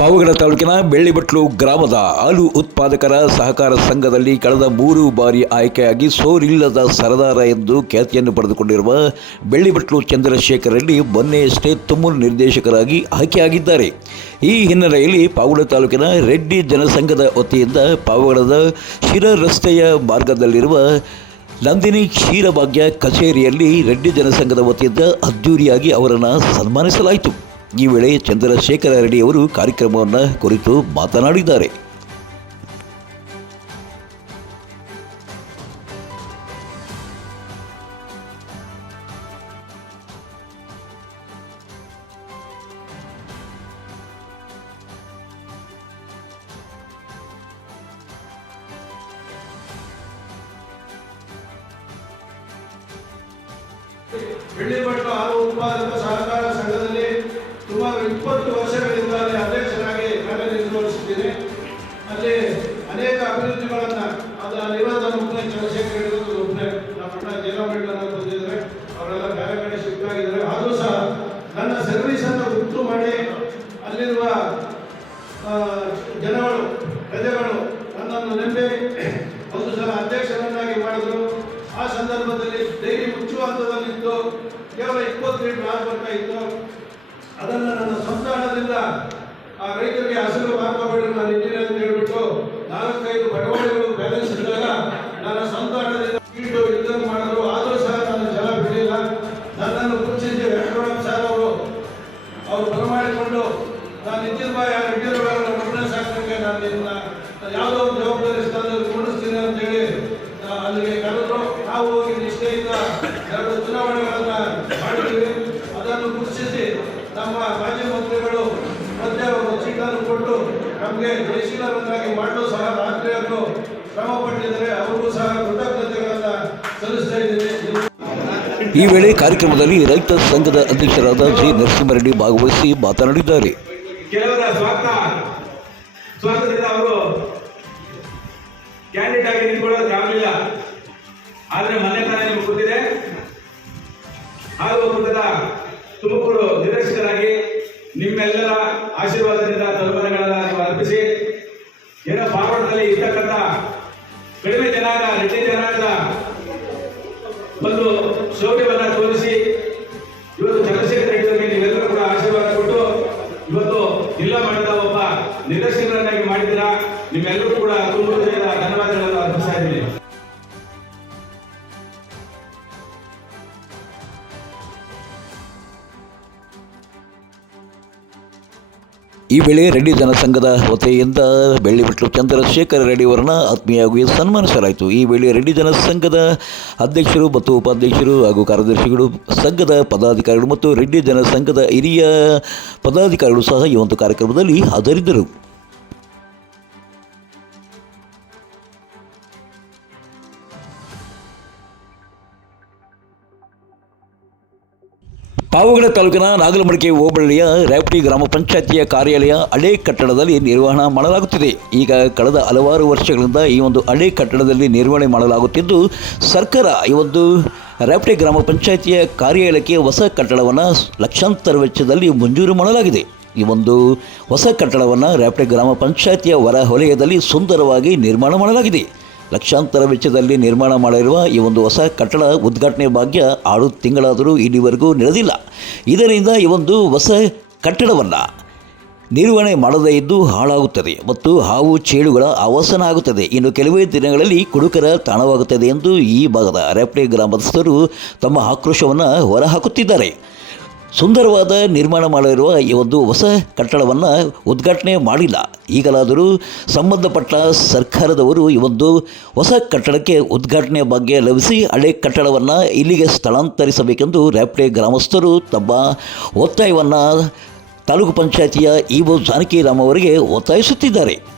ಪಾವಗಡ ತಾಲೂಕಿನ ಬೆಳ್ಳಿಬಟ್ಲು ಗ್ರಾಮದ ಹಾಲು ಉತ್ಪಾದಕರ ಸಹಕಾರ ಸಂಘದಲ್ಲಿ ಕಳೆದ ಮೂರು ಬಾರಿ ಆಯ್ಕೆಯಾಗಿ ಸೋರಿಲ್ಲದ ಸರದಾರ ಎಂದು ಖ್ಯಾತಿಯನ್ನು ಪಡೆದುಕೊಂಡಿರುವ ಬೆಳ್ಳಿಬಟ್ಲು ಚಂದ್ರಶೇಖರ್ ರೆಡ್ಡಿ ಮೊನ್ನೆಯಷ್ಟೇ ತುಮೂರು ನಿರ್ದೇಶಕರಾಗಿ ಆಯ್ಕೆಯಾಗಿದ್ದಾರೆ. ಈ ಹಿನ್ನೆಲೆಯಲ್ಲಿ ಪಾವಗಡ ತಾಲೂಕಿನ ರೆಡ್ಡಿ ಜನಸಂಘದ ವತಿಯಿಂದ ಪಾವಗಡದ ಶಿರ ರಸ್ತೆಯ ಮಾರ್ಗದಲ್ಲಿರುವ ನಂದಿನಿ ಕ್ಷೀರಭಾಗ್ಯ ಕಚೇರಿಯಲ್ಲಿ ರೆಡ್ಡಿ ಜನಸಂಘದ ವತಿಯಿಂದ ಅದ್ದೂರಿಯಾಗಿ ಅವರನ್ನು ಸನ್ಮಾನಿಸಲಾಯಿತು. ಈ ವೇಳೆ ಚಂದ್ರಶೇಖರ ರೆಡ್ಡಿ ಅವರು ಕಾರ್ಯಕ್ರಮವನ್ನು ಕುರಿತು ಮಾತನಾಡಿದ್ದಾರೆ. ಬೆಳ್ಳಿಬಟ್ಲು ಹಾಲು ಉತ್ಪಾದಕ ಸುಮಾರು ಇಪ್ಪತ್ತು ವರ್ಷಗಳಿಂದ ಅಲ್ಲಿ ಅಧ್ಯಕ್ಷರಾಗಿ ಕಾರ್ಯನಿರ್ವಹಿಸಿದ್ದೇನೆ ಅಲ್ಲಿ ಅನೇಕ ಅಭಿವೃದ್ಧಿಗಳನ್ನು ಅದರ ನಿರೋಧ ಮುಖ್ಯ ಚಂದ್ರಶೇಖರ್ ಹಿಡಿದು ಒಬ್ಬನೇ ನಮ್ಮ ಅವರು ಬಂದಿದ್ದಾರೆ. ಅವರೆಲ್ಲ ಬೇರೆ ಕಡೆ ಶಿಫ್ಟ್ ಆಗಿದ್ದಾರೆ. ಆದರೂ ಸಹ ನನ್ನ ಸರ್ವಿಸನ್ನು ಗುರ್ತು ಮಾಡಿ ಅಲ್ಲಿರುವ ಜನಗಳು, ಪ್ರಜೆಗಳು ನನ್ನನ್ನು ನಂಬಿ ಒಂದು ಸಲ ಅಧ್ಯಕ್ಷರನ್ನಾಗಿ ಮಾಡಿದ್ರು. ಆ ಸಂದರ್ಭದಲ್ಲಿ ಡೈರಿ ಮುಚ್ಚುವ ಹಂತದಲ್ಲಿತ್ತು ಕೇವಲ ಇಪ್ಪತ್ತು ಲೀಟರ್ ಹಾಲು ಬರ್ತಾ ಇತ್ತು ಅದನ್ನು ನನ್ನ ಸ್ವಂತ ಹಣದಿಂದ ಆ ರೈತರಿಗೆ ಹಾಕಬೇಡಿ ನಾನು ಇಂಜಿನಿಯರ್ ಅಂತ ಹೇಳ್ಬಿಟ್ಟು ನಾಲ್ಕೈದು ಬಡವಣೆಗಳು ಬ್ಯಾಲೆನ್ಸ್ ಇದ್ದಾಗ ನನ್ನ ಸ್ವಂತ ಯುದ್ಧ ಮಾಡಿದ್ರು. ಆದರೂ ಸಹ ನಾನು ಜಲ ಬಿಡಲಿಲ್ಲ. ನನ್ನನ್ನು ಗುರುತಿಸಿ ವೆಂಕಟರಮಣ ಅವರು, ಅವ್ರು ಬರಮಾಡಿಕೊಂಡು, ನಾನು ನಿಂತಿದ್ದ ಬಾಯ ಒಬ್ಬನೇ ಸಾಕಂಗೆ ನಾನು ನಿನ್ನ, ಯಾವುದೋ ಒಂದು ನಮಗೆ ಜಯಶೀಲರನ್ನಾಗಿ ಮಾಡಲು ಸಹ ರಾತ್ರಿಯನ್ನು ಶ್ರಮ ಪಟ್ಟಿದ್ದಾರೆ ಅವರಿಗೂ ಸಹ ಕೃತಜ್ಞತೆಗಳನ್ನು ಸಲ್ಲಿಸ್ತಾ ಇದ್ದೇನೆ. ಈ ವೇಳೆ ಕಾರ್ಯಕ್ರಮದಲ್ಲಿ ರೈತ ಸಂಘದ ಅಧ್ಯಕ್ಷರಾದ ಜಿ. ನರಸಿಂಹರೆಡ್ಡಿ ಭಾಗವಹಿಸಿ ಮಾತನಾಡಿದ್ದಾರೆ. ಕೆಲವರ ಸ್ವಾಗತ ಸ್ವಾರ್ಥದಿಂದ ಅವರು ಕ್ಯಾಂಡಿಡೇಟ್ ಆಗಿ ನಿಂತ್ಕೊಳ್ಳೋಕೆ ಆಗಲಿಲ್ಲ. ಆದರೆ ಮನೆ ತಾನೇ ನಿಮ್ಗೆ ಗೊತ್ತಿದೆ. ಹಾಗೂ ಒಕ್ಕೂಟದ ತುಮಕೂರು ನಿರ್ದೇಶಕರಾಗಿ ನಿಮ್ಮೆಲ್ಲರ ಆಶೀರ್ವಾದದಿಂದ ತಲುಪಣೆಗಳನ್ನ ಒಂದು ಶೌರ್ಯವನ್ನ ತೋರಿಸಿ, ಇವತ್ತು ಚಂದ್ರಶೇಖರ ರೆಡ್ಡಿ ನೀವೆಲ್ಲರೂ ಕೂಡ ಆಶೀರ್ವಾದ ಕೊಟ್ಟು, ಇವತ್ತು ಜಿಲ್ಲಾ ಮಟ್ಟದ ಒಬ್ಬ ನಿರ್ದೇಶಕರನ್ನಾಗಿ ಮಾಡಿದ್ದೀರಾ? ನಿಮ್ಮೆಲ್ಲರೂ ಕೂಡ ತುಂಬ ಈ ವೇಳೆ ರೆಡ್ಡಿ ಜನಸಂಘದ ವತಿಯಿಂದ ಬೆಳ್ಳಿಬಟ್ಲು ಚಂದ್ರಶೇಖರ ಅವರನ್ನು ಆತ್ಮೀಯವಾಗಿ ಸನ್ಮಾನಿಸಲಾಯಿತು. ಈ ವೇಳೆ ರೆಡ್ಡಿ ಜನಸಂಘದ ಅಧ್ಯಕ್ಷರು ಮತ್ತು ಉಪಾಧ್ಯಕ್ಷರು ಹಾಗೂ ಕಾರ್ಯದರ್ಶಿಗಳು, ಸಂಘದ ಪದಾಧಿಕಾರಿಗಳು ಮತ್ತು ರೆಡ್ಡಿ ಜನಸಂಘದ ಹಿರಿಯ ಪದಾಧಿಕಾರಿಗಳು ಸಹ ಈ ಒಂದು ಕಾರ್ಯಕ್ರಮದಲ್ಲಿ ಹಾಜರಿದ್ದರು. ಪಾವಗಡ ತಾಲೂಕಿನ ನಾಗಲಮಡಿಕೆ ಹೋಬಳಿಯ ರ್ಯಾಪ್ಟಿ ಗ್ರಾಮ ಪಂಚಾಯತಿಯ ಕಾರ್ಯಾಲಯ ಹಳೆ ಕಟ್ಟಡದಲ್ಲಿ ನಿರ್ವಹಣೆ ಮಾಡಲಾಗುತ್ತಿದೆ. ಈಗ ಕಳೆದ ಹಲವಾರು ವರ್ಷಗಳಿಂದ ಈ ಒಂದು ಹಳೆ ಕಟ್ಟಡದಲ್ಲಿ ನಿರ್ವಹಣೆ ಮಾಡಲಾಗುತ್ತಿದ್ದು, ಸರ್ಕಾರ ಈ ಒಂದು ರ್ಯಾಪ್ಟಿ ಗ್ರಾಮ ಪಂಚಾಯತಿಯ ಕಾರ್ಯಾಲಯಕ್ಕೆ ಹೊಸ ಕಟ್ಟಡವನ್ನು ಲಕ್ಷಾಂತರ ವೆಚ್ಚದಲ್ಲಿ ಮಂಜೂರು ಮಾಡಲಾಗಿದೆ. ಈ ಒಂದು ಹೊಸ ಕಟ್ಟಡವನ್ನು ರ್ಯಾಪ್ಟಿ ಗ್ರಾಮ ಪಂಚಾಯತಿಯ ಹೊರ ಸುಂದರವಾಗಿ ನಿರ್ಮಾಣ ಮಾಡಲಾಗಿದೆ. ಲಕ್ಷಾಂತರ ವೆಚ್ಚದಲ್ಲಿ ನಿರ್ಮಾಣ ಮಾಡಿರುವ ಈ ಒಂದು ಹೊಸ ಕಟ್ಟಡ ಉದ್ಘಾಟನೆ ಭಾಗ್ಯ ಆರು ತಿಂಗಳಾದರೂ ಇಲ್ಲಿವರೆಗೂ ನಡೆದಿಲ್ಲ ಇದರಿಂದ ಈ ಒಂದು ಹೊಸ ಕಟ್ಟಡವನ್ನು ನಿರ್ವಹಣೆ ಮಾಡದೇ ಇದ್ದು ಹಾಳಾಗುತ್ತದೆ ಮತ್ತು ಹಾವು ಚೇಳುಗಳ ಆವಾಸನ ಆಗುತ್ತದೆ. ಇನ್ನು ಕೆಲವೇ ದಿನಗಳಲ್ಲಿ ಕುಡುಕರ ತಾಣವಾಗುತ್ತದೆ ಎಂದು ಈ ಭಾಗದ ರೆಪ್ಟೆ ಗ್ರಾಮಸ್ಥರು ತಮ್ಮ ಆಕ್ರೋಶವನ್ನು ಹೊರಹಾಕುತ್ತಿದ್ದಾರೆ. ಸುಂದರವಾದ ನಿರ್ಮಾಣ ಮಾಡಿರುವ ಈ ಒಂದು ಹೊಸ ಕಟ್ಟಡವನ್ನು ಉದ್ಘಾಟನೆ ಮಾಡಿಲ್ಲ. ಈಗಲಾದರೂ ಸಂಬಂಧಪಟ್ಟ ಸರ್ಕಾರದವರು ಈ ಒಂದು ಹೊಸ ಕಟ್ಟಡಕ್ಕೆ ಉದ್ಘಾಟನೆ ಬಗ್ಗೆ ಲಭಿಸಿ ಹಳೆ ಕಟ್ಟಡವನ್ನು ಇಲ್ಲಿಗೆ ಸ್ಥಳಾಂತರಿಸಬೇಕೆಂದು ರ್ಯಾಪ್ಟೆ ಗ್ರಾಮಸ್ಥರು ತಮ್ಮ ಒತ್ತಾಯವನ್ನು ತಾಲೂಕು ಪಂಚಾಯತಿಯ ಇ ಒ ಜಾನಕಿರಾಮ್ ಅವರಿಗೆ ಒತ್ತಾಯಿಸುತ್ತಿದ್ದಾರೆ.